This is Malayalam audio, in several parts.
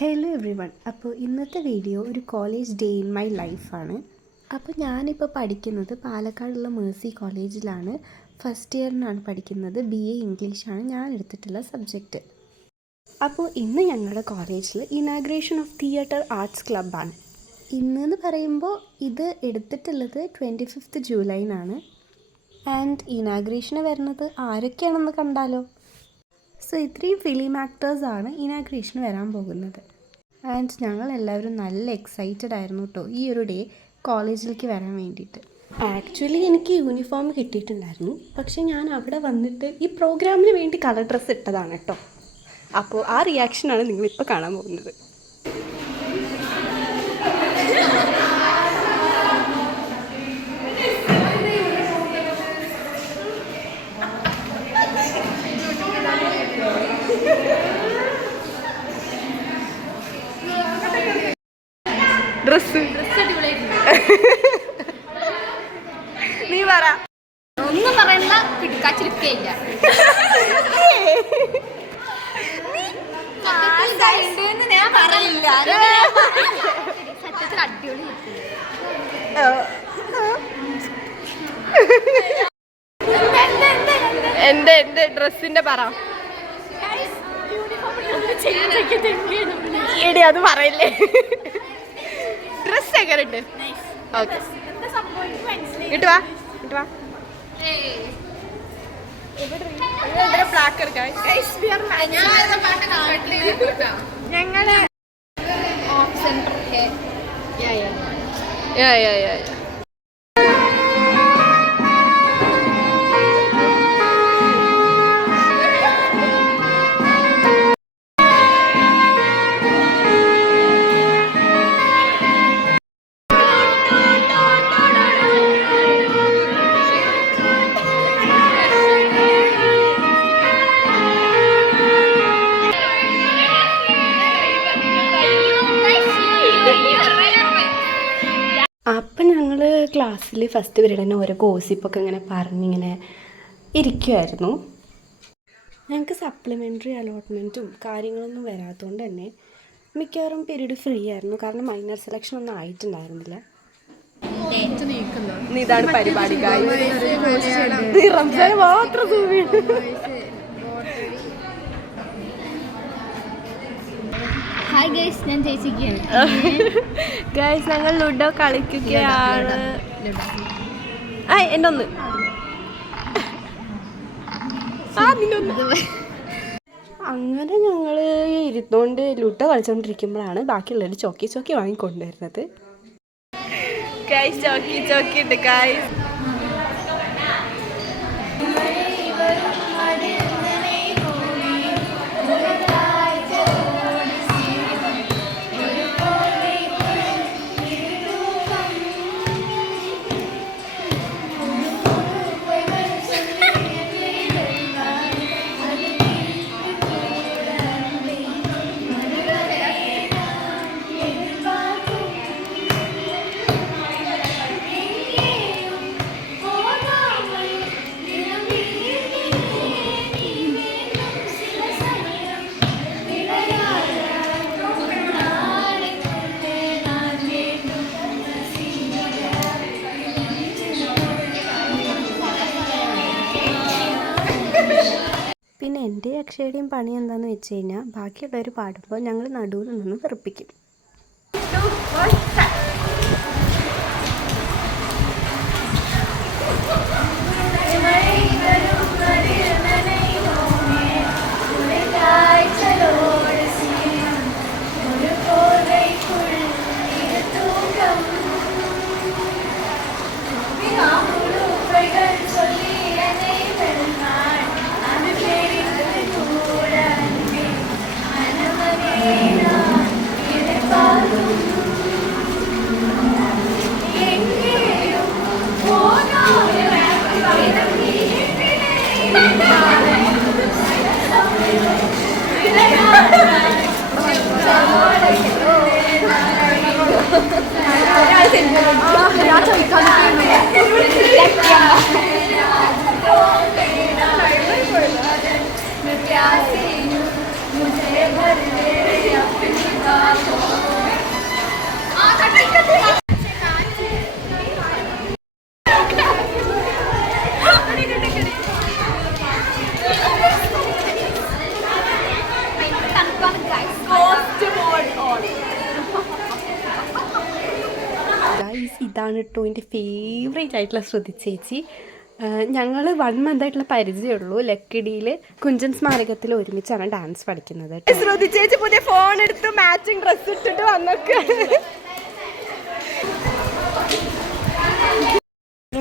Hello every one. അപ്പോൾ ഇന്നത്തെ വീഡിയോ ഒരു കോളേജ് ഡേ ഇൻ മൈ ലൈഫാണ്. അപ്പോൾ ഞാനിപ്പോൾ പഠിക്കുന്നത് പാലക്കാടുള്ള മേഴ്സി കോളേജിലാണ്. ഫസ്റ്റ് ഇയറിനാണ് പഠിക്കുന്നത്. BA ഇംഗ്ലീഷാണ് ഞാൻ എടുത്തിട്ടുള്ള സബ്ജക്റ്റ്. അപ്പോൾ ഇന്ന് ഞങ്ങളുടെ കോളേജിൽ ഇനാഗ്രേഷൻ ഓഫ് തിയേറ്റർ ആർട്സ് ക്ലബ്ബാണ്. ഇന്നെന്ന് പറയുമ്പോൾ ഇത് എടുത്തിട്ടുള്ളത് 25th ജൂലൈനാണ്. ആൻഡ് ഇനാഗ്രേഷന് വരുന്നത് ആരൊക്കെയാണെന്ന് കണ്ടാലോ. സോ ഇത്രയും ഫിലിം ആക്ടേഴ്സാണ് ഇനാഗ്രേഷന് വരാൻ പോകുന്നത്. ആൻഡ് ഞങ്ങളെല്ലാവരും നല്ല എക്സൈറ്റഡ് ആയിരുന്നു കേട്ടോ ഈ ഒരു ഡേ കോളേജിലേക്ക് വരാൻ വേണ്ടിയിട്ട്. ആക്ച്വലി എനിക്ക് യൂണിഫോം കിട്ടിയിട്ടുണ്ടായിരുന്നു, പക്ഷേ ഞാൻ അവിടെ വന്നിട്ട് ഈ പ്രോഗ്രാമിന് വേണ്ടി കളർ ഡ്രസ്സ് ഇട്ടതാണ് കേട്ടോ. അപ്പോൾ ആ റിയാക്ഷനാണ് നിങ്ങളിപ്പോൾ കാണാൻ പോകുന്നത്. ഡ്രസ്സ് നീ പറ. ഒന്നും പറയണ്ട, പിടിക്കാച്ചിരിക്കയില്ല. ഞാൻ പറയില്ല. സത്യത്തിൽ അടിപൊളി. എന്റെ ഡ്രസ്സിന്റെ പറ. എടി അത് പറയില്ലേ. ഡ്രസ് എങ്ങനെ ഉണ്ട്? ഓക്കെ, ഇട്ടുവാ. ഞങ്ങള് അപ്പം ഞങ്ങൾ ക്ലാസ്സിൽ ഫസ്റ്റ് പീരീഡ് തന്നെ ഓരോ ഗോസിപ്പൊക്കെ ഇങ്ങനെ പറഞ്ഞിങ്ങനെ ഇരിക്കുമായിരുന്നു. ഞങ്ങൾക്ക് സപ്ലിമെൻ്ററി അലോട്ട്മെൻറ്റും കാര്യങ്ങളൊന്നും വരാത്തതുകൊണ്ട് തന്നെ മിക്കവാറും പീരീഡ് ഫ്രീ ആയിരുന്നു. കാരണം മൈനർ സെലക്ഷൻ ഒന്നും ആയിട്ടുണ്ടായിരുന്നില്ല. ഇതാണ് പരിപാടി. റംസാൻ മാത്രം ഹായ് ഗൈസ്, ഞാൻ ചേച്ചിക്കാണ്. ഗൈസ്, ഞങ്ങൾ ലുഡോ കളിക്കുകയാണ്. എൻ്റെ ഒന്ന് അങ്ങനെ ഞങ്ങൾ ഇരുന്നോണ്ട് ലുഡോ കളിച്ചോണ്ടിരിക്കുമ്പോഴാണ് ബാക്കിയുള്ളവർ ചോക്കി വാങ്ങിക്കൊണ്ടുവരുന്നത്. ഗൈസ്, ചോക്കി ഉണ്ട് ഗൈസ്. പിന്നെ എൻ്റെ അക്ഷയുടെയും പണി എന്താണെന്ന് വെച്ച് കഴിഞ്ഞാൽ ബാക്കിയുള്ളവർ പാടുമ്പോൾ ഞങ്ങൾ നടുവിൽ നിന്ന് വെറുപ്പിക്കും. ഇതാണ് കേട്ടോ എൻ്റെ ഫേവറേറ്റ് ആയിട്ടുള്ള ശ്രുതി ചേച്ചി. ഞങ്ങൾ 1 month ആയിട്ടുള്ള പരിചയമുള്ളൂ. ലക്കിടിയിൽ കുഞ്ചൻ സ്മാരകത്തിൽ ഒരുമിച്ചാണ് ഡാൻസ് പഠിക്കുന്നത്. ശ്രുതി ചേച്ചി പുതിയ ഫോൺ എടുത്ത് മാച്ചിങ് ഡ്രസ്സ് ഇട്ടിട്ട് വന്നൊക്കെ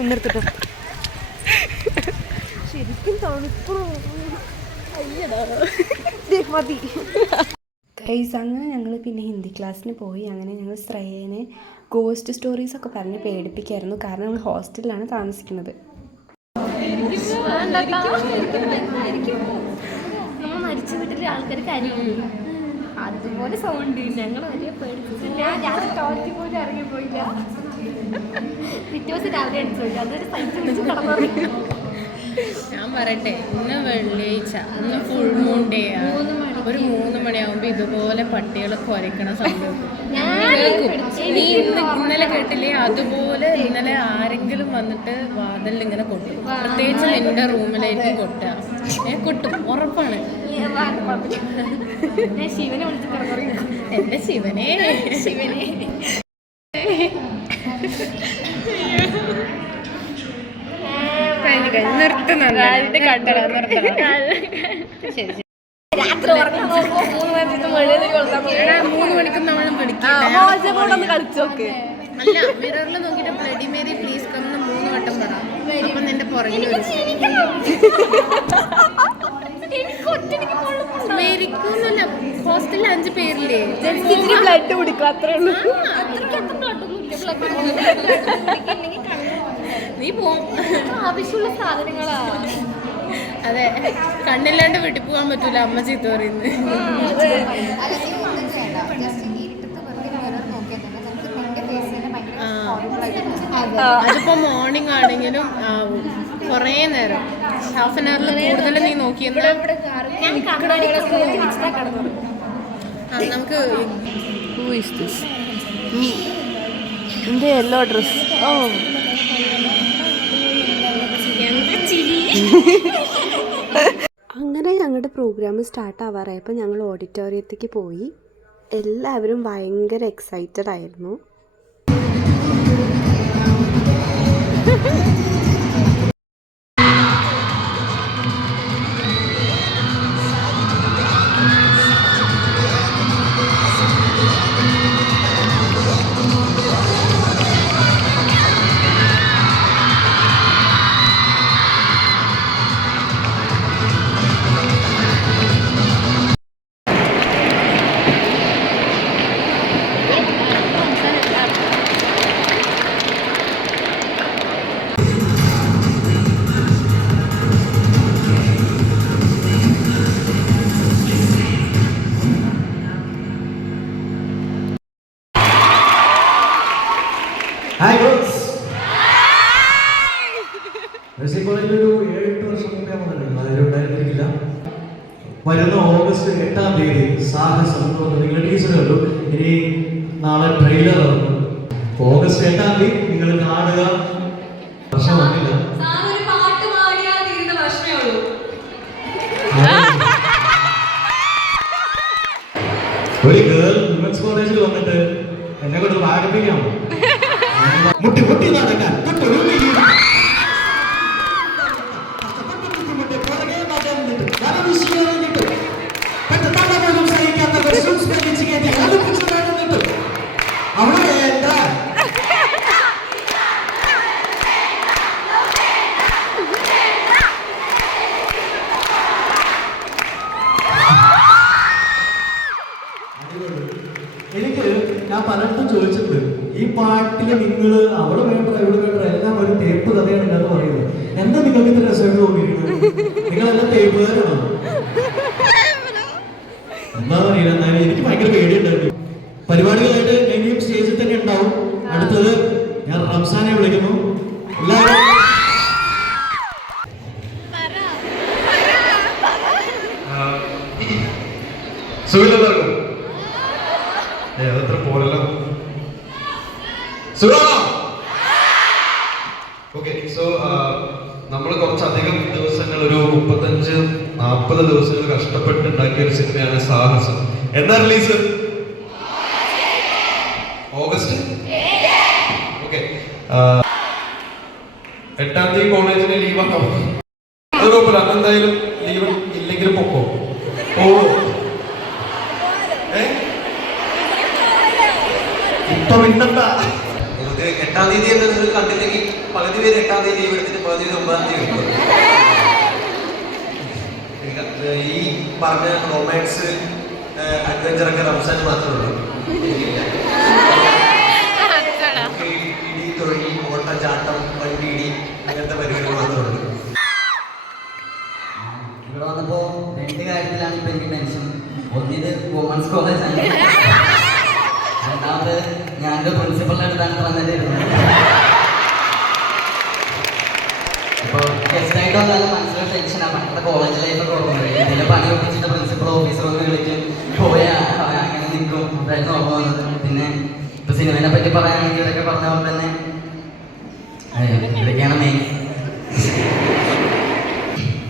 ഒന്നെടുത്തിട്ടോ ശരിക്കും തണുപ്പോ മതി ഗൈസ്. അങ്ങനെ ഞങ്ങൾ പിന്നെ ഹിന്ദി ക്ലാസ്സിന് പോയി. അങ്ങനെ ഞങ്ങൾ ശ്രേയനെ ഗോസ്റ്റ് സ്റ്റോറീസൊക്കെ പറഞ്ഞ് പേടിപ്പിക്കായിരുന്നു. കാരണം ഞങ്ങൾ ഹോസ്റ്റലിലാണ് താമസിക്കുന്നത്. മരിച്ച വീട്ടിലെ ആൾക്കാർ കാര്യം അതുപോലെ സൗണ്ട് ഞങ്ങൾ വലിയ പേടിപ്പിച്ചില്ല. ഞാൻ ടോയ്ലറ്റിൽ പോലും ഇറങ്ങിപ്പോയില്ല. പിറ്റേ ദിവസം രാവിലെ അടിച്ചു പോയില്ല. അതൊരു സൈറ്റ് വിളിച്ച് കിടന്നു. ഞാൻ പറയട്ടെ, ഇന്ന് വെള്ളിയാഴ്ച, ഇന്ന് ഫുൾ മൂൺ ഡേ ആണ്. ഒരു 3 മണിയാകുമ്പോ ഇതുപോലെ പട്ടികൾ കുരയ്ക്കണ സംഭവം നീ ഇന്നലെ കേട്ടില്ലേ? അതുപോലെ ഇന്നലെ ആരെങ്കിലും വന്നിട്ട് വാതിലിൽ ഇങ്ങനെ കൊട്ടും. പ്രത്യേകിച്ച് നിന്റെ റൂമിലായിരിക്കും കൊട്ടും, ഉറപ്പാണ്. ശിവനെ വിളിച്ച് കിടന്നു. എന്റെ ശിവനെ രാത്രി 3 മണിക്കും നമ്മൾ കളിച്ചോക്കെ. അല്ല, മിററിൽ നോക്കിട്ട് ബ്ലഡി മേരി പ്ലീസ് കം എന്ന് 3 വട്ടം പറ. അപ്പൊ നിന്റെ പുറകിൽ മേരിക്കുന്നല്ല. ഹോസ്റ്റലിൽ 5 പേരില്ലേ? ബ്ലഡ് കുടിക്കും, അത്രേ ഉള്ളൂ. നീ പോവും. ആവശ്യമുള്ള സാധനങ്ങളാ. അതെ, കണ്ണില്ലാണ്ട് വീട്ടിൽ പോകാൻ പറ്റൂല, അമ്മ ചീത്ത പറയുന്നത്. അതിപ്പോ മോർണിംഗ് ആണെങ്കിലും കൊറേ നേരം, ഹാഫ് ആൻ അവറിൽ കൂടുതൽ നീ നോക്കിയെന്ന് നമുക്ക്. Yellow dress. ഓ അങ്ങനെ ഞങ്ങളുടെ പ്രോഗ്രാം സ്റ്റാർട്ട് ആവാറായപ്പോൾ ഞങ്ങൾ ഓഡിറ്റോറിയത്തേക്ക് പോയി. എല്ലാവരും ഭയങ്കര എക്സൈറ്റഡ് ആയിരുന്നു. Hi girls. മെഴ്സി കോളേജിൽ ഒരു 7-8 വർഷം മുമ്പേ വന്നിട്ടുണ്ട്. ആരും ഉണ്ടായിരുന്നില്ല. വരുന്ന ഓഗസ്റ്റ് 8-ാം തീയതി സാഹസം നിങ്ങളുടെ ടീച്ചർ കണ്ടു. ഇനി നാളെ ട്രെയിലർ ഇറങ്ങും. ഓഗസ്റ്റ് 8-ാം തീയതി നിങ്ങൾ കാണുക. വർഷം വന്നില്ല. ഒരു ഗേൾ വിമൻസ് കോളേജിൽ വന്നിട്ട് എന്നെ കൊണ്ട് ആരംഭിക്കാം. മുട്ടി മുട്ടി നടക്കാൻ അവിടെ എന്താ എനിക്ക് ഞാൻ പലർക്കും ചോദിച്ചിട്ടുണ്ട്, ഈ പാട്ടില് നിങ്ങൾ അവിടെ വേണ്ട ഇവിടെ വേണ്ട എല്ലാം ഒരു തേപ്പ് കഥയാണ് എന്ന് പറയുന്നത്. എന്താ നിങ്ങൾക്ക് ഇത്ര രസമായിട്ട് തോന്നിയിരിക്കുന്നത്? നിങ്ങളെല്ലാം തേപ്പുകാരാണോ? എന്താ പറയുക, എന്നാലും എനിക്ക് ഭയങ്കര പേടിയുണ്ടായിരുന്നു. പരിപാടികളായിട്ട് ഇനിയും സ്റ്റേജിൽ തന്നെ ഉണ്ടാവും. അടുത്തത് ഞാൻ റംസാനെ വിളിക്കുന്നു. എല്ലാവരും സുഖം അതത്ര പോലല്ലോ. ഓക്കെ, സോ നമ്മൾ കുറച്ചധികം ദിവസങ്ങൾ, ഒരു 35-40 ദിവസങ്ങൾ കഷ്ടപ്പെട്ട് ഉണ്ടാക്കിയ ഒരു സിനിമയാണ് സാഹസം. എന്നാ റിലീസ്? ഓഗസ്റ്റ്. ഓക്കെ, 8-ാം തീയതി കോളേജിന് ലീവാണോ? അത് കുഴപ്പമില്ല, അന്നെന്തായാലും ലീവ് ഇല്ലെങ്കിലും പൊക്കോ. ഇപ്പൊ മിണ്ടണ്ട. നമുക്ക് 8-ാം തീയതി തന്നെ നിങ്ങൾ കണ്ടില്ലെങ്കിൽ പകുതി പേര് 8-ാം തീയതി ലീവ് എടുത്തിട്ട് പകുതി 9-ാം തീയതി എടുക്കും. ഈ പറഞ്ഞ റൊമാൻസ് അഡ്വഞ്ചറൊക്കെ റംസാൻ മാത്രമേ ഉള്ളൂ. ഇടി, തൊഴി, ഓട്ടച്ചാട്ടം, വണ്ടിയിടി അങ്ങനത്തെ പരിപാടികൾ മാത്രമേ ഉള്ളൂ. ഇവിടെ വന്നപ്പോൾ 2 കാര്യത്തിലാണ് ഇപ്പം എനിക്ക് ടെൻഷൻ. ഒന്നിത് വുമൻസ് കോളേജാണ്, രണ്ടാമത് ഞാനൊരു പ്രിൻസിപ്പളിൻ്റെ അടുത്താണ് തന്നിട്ടിരുന്നത്. ഇപ്പോൾ ഗസ്റ്റായിട്ട് വന്നാലും മനസ്സിലൊരു ടെൻഷനാണ്. പണ്ടത്തെ കോളേജ് ലൈഫൊക്കെ ഓർമ്മ ഇതിൻ്റെ പണി ഒപ്പിച്ചിട്ട് പ്രിൻസിപ്പൾ ഓഫീസറൊക്കെ വിളിക്കും, പോയാൽ അങ്ങനെ നിൽക്കും. അതായിരുന്നു ഓർമ്മ വന്നത്. പിന്നെ ഇപ്പോൾ സിനിമയെ പറ്റി പറയുകയാണെങ്കിൽ ഇതൊക്കെ പറഞ്ഞ പോലെ തന്നെ ഇതൊക്കെയാണ് മെയിൻ.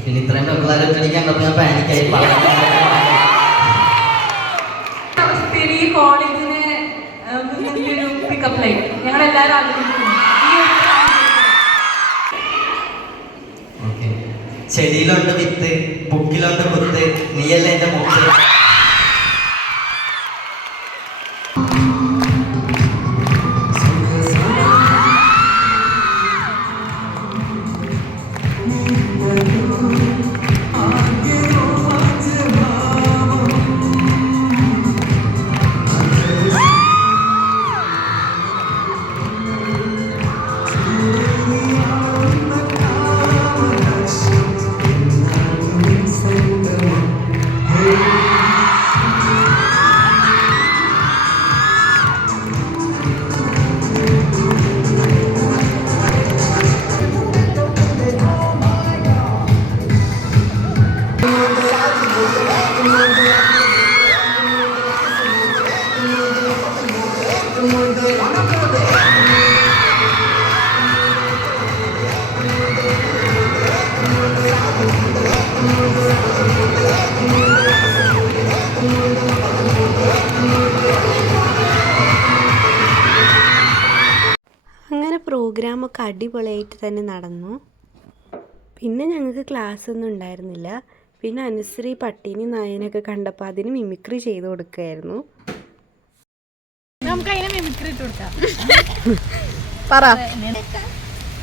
പിന്നെ ഇത്രയും പിള്ളേരെ ഒറ്റടിക്കാൻ കണ്ടപ്പോൾ ഞാൻ പാനിക്കായി. കോളേജിന് ഒരു പിക്കപ്പ് ലൈൻ ഞങ്ങളെല്ലാവരും ആഗ്രഹിക്കുന്നു. ചെടിയിലുണ്ട് വിത്ത്, ബുക്കിലുണ്ട് കുത്ത്, നീയല്ല എൻ്റെ മുത്ത്. അങ്ങനെ പ്രോഗ്രാമൊക്കെ അടിപൊളിയായിട്ട് തന്നെ നടന്നു. പിന്നെ ഞങ്ങൾക്ക് ക്ലാസ് ഒന്നും ഉണ്ടായിരുന്നില്ല. പിന്നെ അനുശ്രീ പട്ടീനി നായനൊക്കെ കണ്ടപ്പോൾ അതിന് മിമിക്രി ചെയ്ത് കൊടുക്കുകയായിരുന്നു. നമുക്ക് അതിനെ മിമിക്രി ഇട്ട് കൊടുക്കാം. പറ.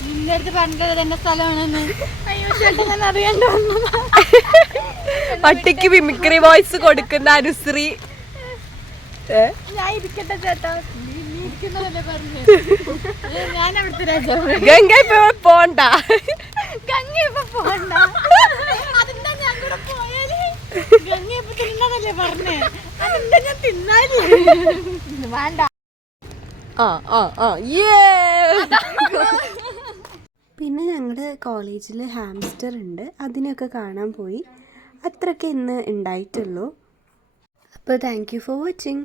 നിന്റെ അടുത്ത് പറഞ്ഞത് എന്റെ സ്ഥലമാണെന്ന്. അയ്യോ ചേട്ടാ, ഞാൻ അറിയാണ്ട് വന്നു. പട്ടിക്ക് മിമിക്രി വോയിസ് കൊടുക്കുന്ന അനുശ്രീ. ഞാൻ ഇരിക്കട്ടെ ചേട്ടാ, നീ ഇരിക്കുന്നതല്ലേ പറഞ്ഞു. ഞാൻ അവിടുത്തെ രാജാവ്. ഗംഗ ഇപ്പൊ പോണ്ട. ഗംഗ ഇപ്പൊ പോണ്ട. അതെന്താ ഞാൻ കൂടെ പോയാല്? ഗംഗ ഇപ്പൊ തിന്നതല്ലേ പറഞ്ഞേ. അതെന്താ ഞാൻ തിന്നാല്? വേണ്ട. പിന്നെ ഞങ്ങളുടെ കോളേജിൽ ഹാംസ്റ്റർ ഉണ്ട്, അതിനൊക്കെ കാണാൻ പോയി. അത്രയൊക്കെ ഇന്ന് ഉണ്ടായിട്ടുള്ളൂ. അപ്പോൾ താങ്ക് യു ഫോർ വാച്ചിങ്.